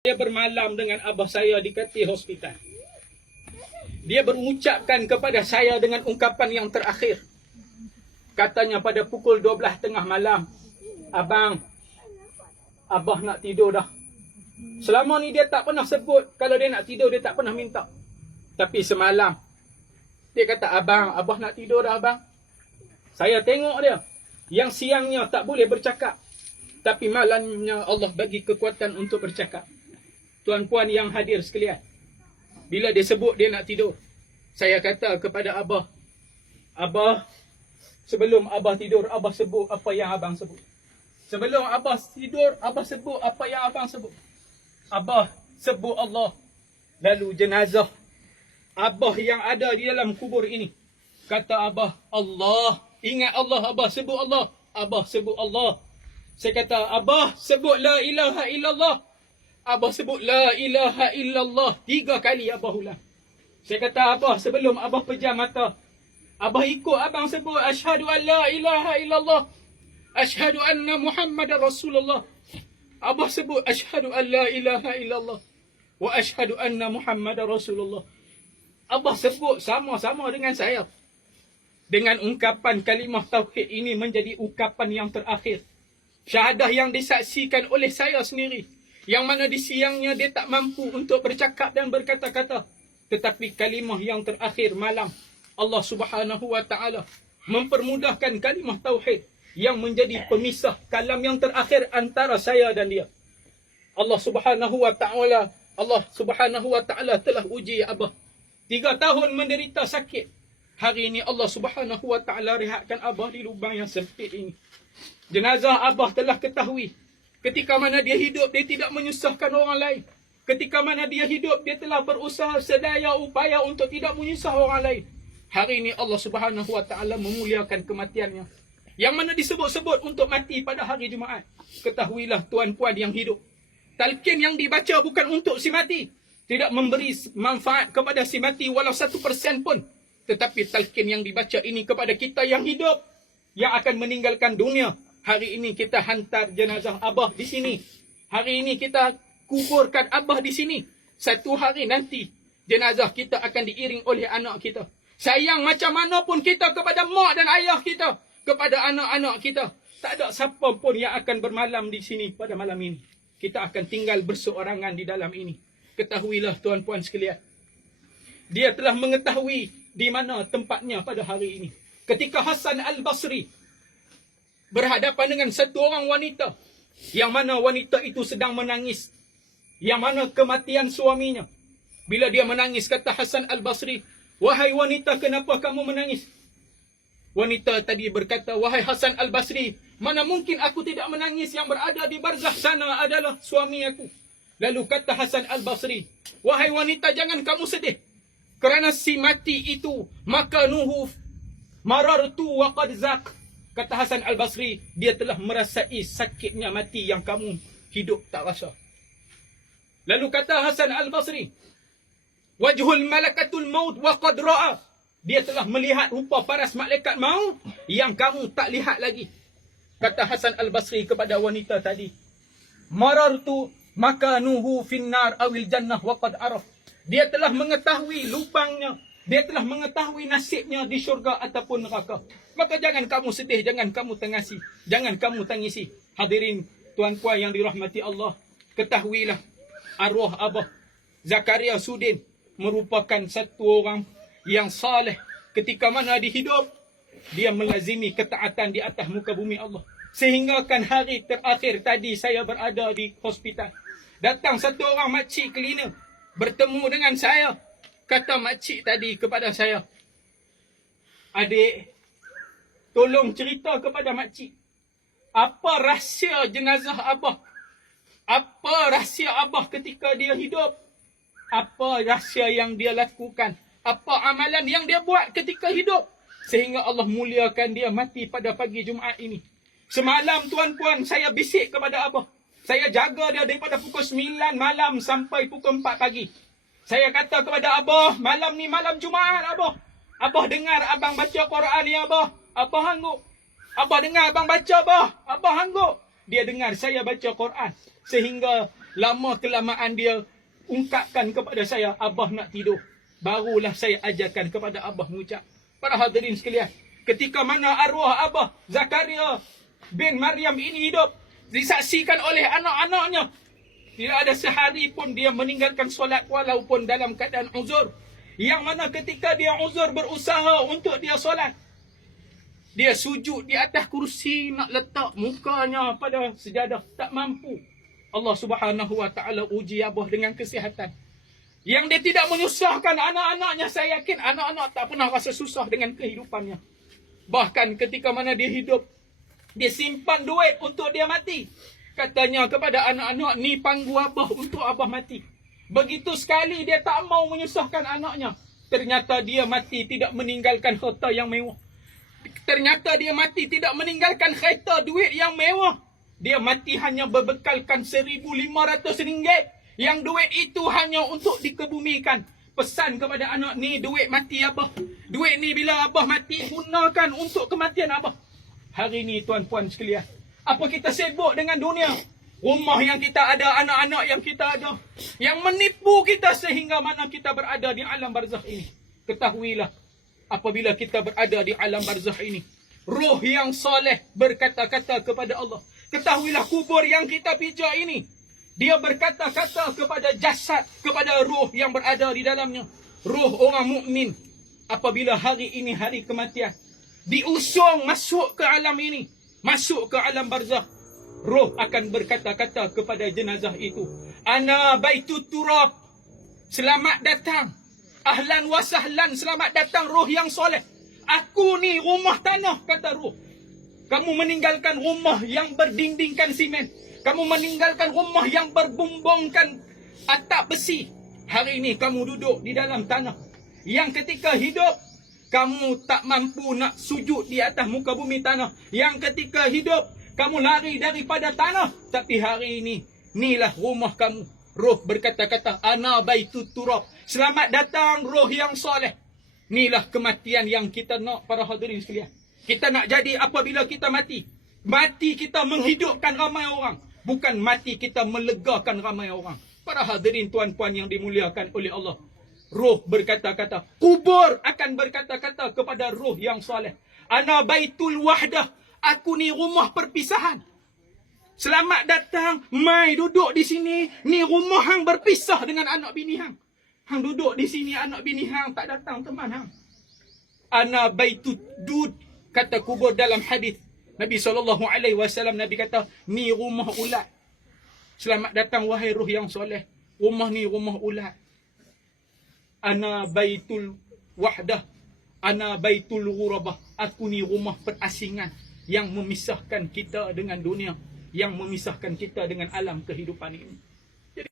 Dia bermalam dengan abah saya di katil hospital. Dia berucapkan kepada saya dengan ungkapan yang terakhir. Katanya pada pukul 12 tengah malam, "Abang, abah nak tidur dah." Selama ni dia tak pernah sebut kalau dia nak tidur, dia tak pernah minta. Tapi semalam, dia kata, "Abang, abah nak tidur dah abang." Saya tengok dia. Yang siangnya tak boleh bercakap. Tapi malamnya Allah bagi kekuatan untuk bercakap. Tuan-puan yang hadir sekalian, bila dia sebut dia nak tidur, saya kata kepada abah, "Abah, sebelum abah tidur, abah sebut apa yang abang sebut. Sebelum abah tidur, abah sebut apa yang abang sebut. Abah sebut Allah." Lalu jenazah abah yang ada di dalam kubur ini, kata abah, "Allah." Ingat Allah, abah sebut Allah. Abah sebut Allah. Saya kata, "Abah sebut la ilaha illallah." Abah sebut la ilaha illallah 3 kali abah ulang. Saya kata, "Abah, sebelum abah pejam mata, abah ikut abang sebut asyhadu an la ilaha illallah, asyhadu anna Muhammadar Rasulullah." Abah sebut asyhadu an la ilaha illallah wa asyhadu anna Muhammadar Rasulullah. Abah sebut sama-sama dengan saya. Dengan ungkapan kalimah tauhid ini menjadi ungkapan yang terakhir. Syahadah yang disaksikan oleh saya sendiri. Yang mana di siangnya dia tak mampu untuk bercakap dan berkata-kata. Tetapi kalimah yang terakhir malam, Allah Subhanahu wa ta'ala mempermudahkan kalimah tauhid yang menjadi pemisah kalam yang terakhir antara saya dan dia. Allah Subhanahu wa ta'ala telah uji abah. 3 tahun menderita sakit. Hari ini Allah Subhanahu wa ta'ala rehatkan abah di lubang yang sempit ini. Jenazah abah telah ketahui. Ketika mana dia hidup, dia tidak menyusahkan orang lain. Ketika mana dia hidup, dia telah berusaha sedaya upaya untuk tidak menyusah orang lain. Hari ini Allah Subhanahu wa ta'ala memuliakan kematiannya. Yang mana disebut-sebut untuk mati pada hari Jumaat. Ketahuilah tuan-puan yang hidup, talqin yang dibaca bukan untuk si mati. Tidak memberi manfaat kepada si mati walau 1% pun. Tetapi talqin yang dibaca ini kepada kita yang hidup, yang akan meninggalkan dunia. Hari ini kita hantar jenazah abah di sini. Hari ini kita kuburkan abah di sini. Satu hari nanti, jenazah kita akan diiring oleh anak kita. Sayang macam mana pun kita kepada mak dan ayah kita, kepada anak-anak kita, tak ada siapa pun yang akan bermalam di sini pada malam ini. Kita akan tinggal berseorangan di dalam ini. Ketahuilah tuan-puan sekalian, dia telah mengetahui di mana tempatnya pada hari ini. Ketika Hasan Al-Basri berhadapan dengan satu orang wanita, yang mana wanita itu sedang menangis, yang mana kematian suaminya. Bila dia menangis, kata Hasan Al-Basri, "Wahai wanita, kenapa kamu menangis?" Wanita tadi berkata, "Wahai Hasan Al-Basri, mana mungkin aku tidak menangis, yang berada di barzah sana adalah suami aku." Lalu kata Hasan Al-Basri, "Wahai wanita, jangan kamu sedih. Kerana si mati itu, maka nuhu marartu wa qad zaq." Kata Hasan Al-Basri, dia telah merasai sakitnya mati yang kamu hidup tak rasa. Lalu kata Hasan Al-Basri, "Wajhul malakatul maut wa qad ra'a." Dia telah melihat rupa paras malaikat maut yang kamu tak lihat lagi. Kata Hasan Al-Basri kepada wanita tadi, "Marartu makanuhu finnar awil jannah wa qad araf." Dia telah mengetahui lubangnya, dia telah mengetahui nasibnya di syurga ataupun neraka. Maka jangan kamu sedih, jangan kamu tangisi, jangan kamu tangisi. Hadirin tuan-puan yang dirahmati Allah, ketahuilah arwah abah Zakaria Sudin merupakan satu orang yang saleh. Ketika mana dihidup, dia melazimi ketaatan di atas muka bumi Allah. Sehingga kan hari terakhir tadi saya berada di hospital, datang satu orang makcik cleaner bertemu dengan saya. Kata makcik tadi kepada saya, "Adik, tolong cerita kepada makcik, apa rahsia jenazah abah? Apa rahsia abah ketika dia hidup? Apa rahsia yang dia lakukan? Apa amalan yang dia buat ketika hidup? Sehingga Allah muliakan dia mati pada pagi Jumaat ini." Semalam tuan-puan saya bisik kepada abah. Saya jaga dia daripada pukul 9 malam sampai pukul 4 pagi. Saya kata kepada abah, "Malam ni malam Jumaat abah. Abah dengar abang baca Quran ni abah. Abah hangguk. Abah dengar abang baca abah. Abah hangguk." Dia dengar saya baca Quran. Sehingga Lama kelamaan dia ungkapkan kepada saya, Abah nak tidur. Barulah saya ajarkan kepada Abah mengucap. Para hadirin sekalian, ketika mana arwah Abah Zakaria bin Maryam ini hidup, disaksikan oleh anak-anaknya, tidak ada sehari pun dia meninggalkan solat walaupun dalam keadaan uzur. Yang mana ketika dia uzur berusaha untuk dia solat, dia sujud di atas kursi nak letak mukanya pada sejadah, tak mampu. Allah Subhanahu wa taala uji Abah dengan kesihatan. Yang dia tidak menyusahkan anak-anaknya, saya yakin anak-anak tak pernah rasa susah dengan kehidupannya. Bahkan ketika mana dia hidup, dia simpan duit untuk dia mati. Katanya kepada anak-anak, ni panggu Abah untuk Abah mati. Begitu sekali dia tak mau menyusahkan anaknya. Ternyata dia mati tidak meninggalkan harta yang mewah. Ternyata dia mati tidak meninggalkan kereta duit yang mewah. Dia mati hanya berbekalkan RM1,500. Yang duit itu hanya untuk dikebumikan. Pesan kepada anak, ni duit mati Abah. Duit ni bila Abah mati, gunakan untuk kematian Abah. Hari ni tuan-puan sekalian, apa kita sibuk dengan dunia? Rumah yang kita ada, anak-anak yang kita ada, yang menipu kita sehingga mana kita berada di alam barzakh ini. Ketahuilah, apabila kita berada di alam barzakh ini, roh yang soleh berkata-kata kepada Allah. Ketahuilah, kubur yang kita pijak ini, dia berkata-kata kepada jasad, kepada roh yang berada di dalamnya. Roh orang mukmin, apabila hari ini hari kematian, diusung masuk ke alam ini, masuk ke alam barzakh, roh akan berkata-kata kepada jenazah itu, ana baitut turab, selamat datang, ahlan wa sahlan, selamat datang roh yang soleh. Aku ni rumah tanah, kata roh. Kamu meninggalkan rumah yang berdindingkan simen, kamu meninggalkan rumah yang berbumbungkan atap besi. Hari ini kamu duduk di dalam tanah yang ketika hidup kamu tak mampu nak sujud di atas muka bumi tanah. Yang ketika hidup kamu lari daripada tanah. Tapi hari ini, inilah rumah kamu. Roh berkata-kata, ana baitut turab, selamat datang roh yang soleh. Inilah kematian yang kita nak, para hadirin sekalian. Kita nak jadi apabila kita mati. Mati kita menghidupkan ramai orang, bukan mati kita melegakan ramai orang. Para hadirin tuan-puan yang dimuliakan oleh Allah, roh berkata-kata, kubur akan berkata-kata kepada roh yang soleh, ana baitul wahdah, aku ni rumah perpisahan. Selamat datang, mai duduk di sini. Ni rumah hang berpisah dengan anak bini hang. Hang duduk di sini, anak bini hang tak datang teman hang. Ana baitud dud, kata kubur dalam hadis Nabi SAW. Nabi kata, ni rumah ulat. Selamat datang wahai roh yang soleh, rumah ni rumah ulat. Ana baitul wahdah, ana baitul ghurabah, aku ni rumah perasingan yang memisahkan kita dengan dunia, yang memisahkan kita dengan alam kehidupan ini.